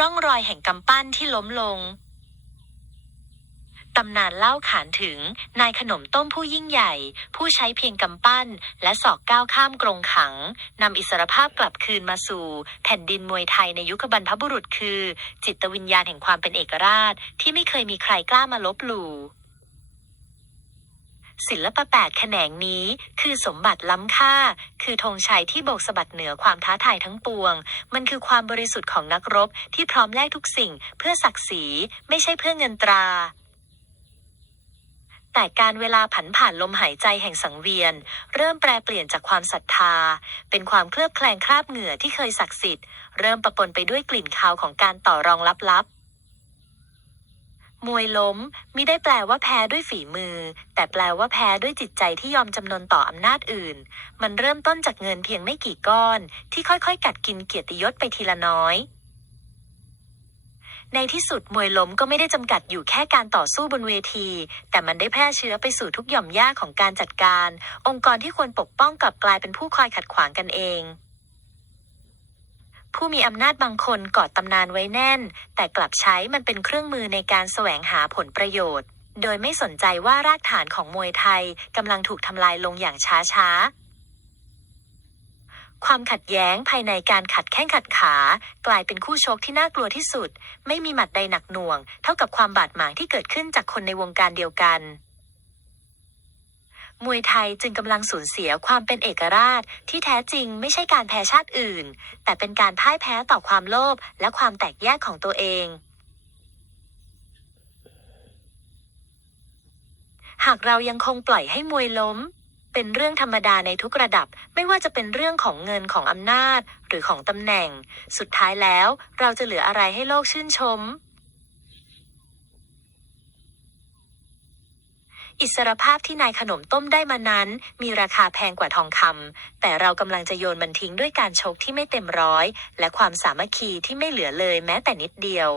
ร่องรอยแห่งกำปั้นที่ล้มลง ตำนานเล่าขานถึงนายขนมต้มผู้ยิ่งใหญ่ ผู้ใช้เพียงกำปั้น และศอกก้าวข้ามกรงขังนำอิสรภาพกลับคืนมาสู่ แผ่นดินมวยไทยในยุคบรรพบุรุษคือ จิตวิญญาณแห่งความเป็นเอกราช ที่ไม่เคยมีใครกล้ามาลบหลู่ ศิลปะแปดแขนงนี้ คือสมบัติล้ำค่า คือธงชัยที่โบกสะบัดเหนือความท้าทายทั้งปวง มันคือความบริสุทธิ์ของนักรบที่พร้อมแลกทุกสิ่ง เพื่อศักดิ์ศรี ไม่ใช่เพื่อเงินตรา แต่การเวลาผันผ่านลมหายใจแห่งสังเวียน เริ่มแปรเปลี่ยนจากความศรัทธา เป็นความเคลือบแคลงคราบเหงื่อที่เคยศักดิ์สิทธิ์ เริ่มประปนไปด้วยกลิ่นคาวของการต่อรองลับๆ มวยล้มมิได้แปลว่าแพ้ด้วยฝีมือ แต่แปลว่าแพ้ด้วยจิตใจที่ยอมจำนนต่ออำนาจอื่น มันเริ่มต้นจากเงินเพียงไม่กี่ก้อน ที่ค่อยๆ กัดกินเกียรติยศไปทีละน้อย ในที่สุดมวยล้มก็ไม่ได้จำกัดอยู่แค่การต่อสู้บนเวที แต่มันได้แพร่เชื้อไปสู่ทุกหย่อมย่าของการจัดการ องค์กรที่ควรปกป้องกลับกลายเป็นผู้คอยขัดขวางกันเอง ผู้มีอำนาจบางคนกอดตำนานไว้แน่น แต่กลับใช้มันเป็นเครื่องมือในการแสวงหาผลประโยชน์ โดยไม่สนใจว่ารากฐานของมวยไทยกำลังถูกทำลายลงอย่างช้าๆความขัดแย้งภายในการขัดแข้งขัดขา กลายเป็นคู่ชกที่น่ากลัวที่สุด ไม่มีหมัดใดหนักหน่วง เท่ากับความบาดหมางที่เกิดขึ้นจากคนในวงการเดียวกัน มวยไทยจึงกำลังสูญเสียความเป็นเอกราช ที่แท้จริงไม่ใช่การแพ้ชาติอื่น แต่เป็นการพ่ายแพ้ต่อความโลภและความแตกแยกของตัวเองหากเรายังคงปล่อยให้มวยล้ม เป็นเรื่องธรรมดาในทุกระดับ ไม่ว่าจะเป็นเรื่องของเงินของอำนาจ หรือของตำแหน่ง สุดท้ายแล้ว เราจะเหลืออะไรให้โลกชื่นชม อิสรภาพที่นายขนมต้มได้มานั้น มีราคาแพงกว่าทองคำแต่เรากำลังจะโยนมันทิ้งด้วยการชกที่ไม่เต็มร้อย และความสามัคคีที่ไม่เหลือเลยแม้แต่นิดเดียว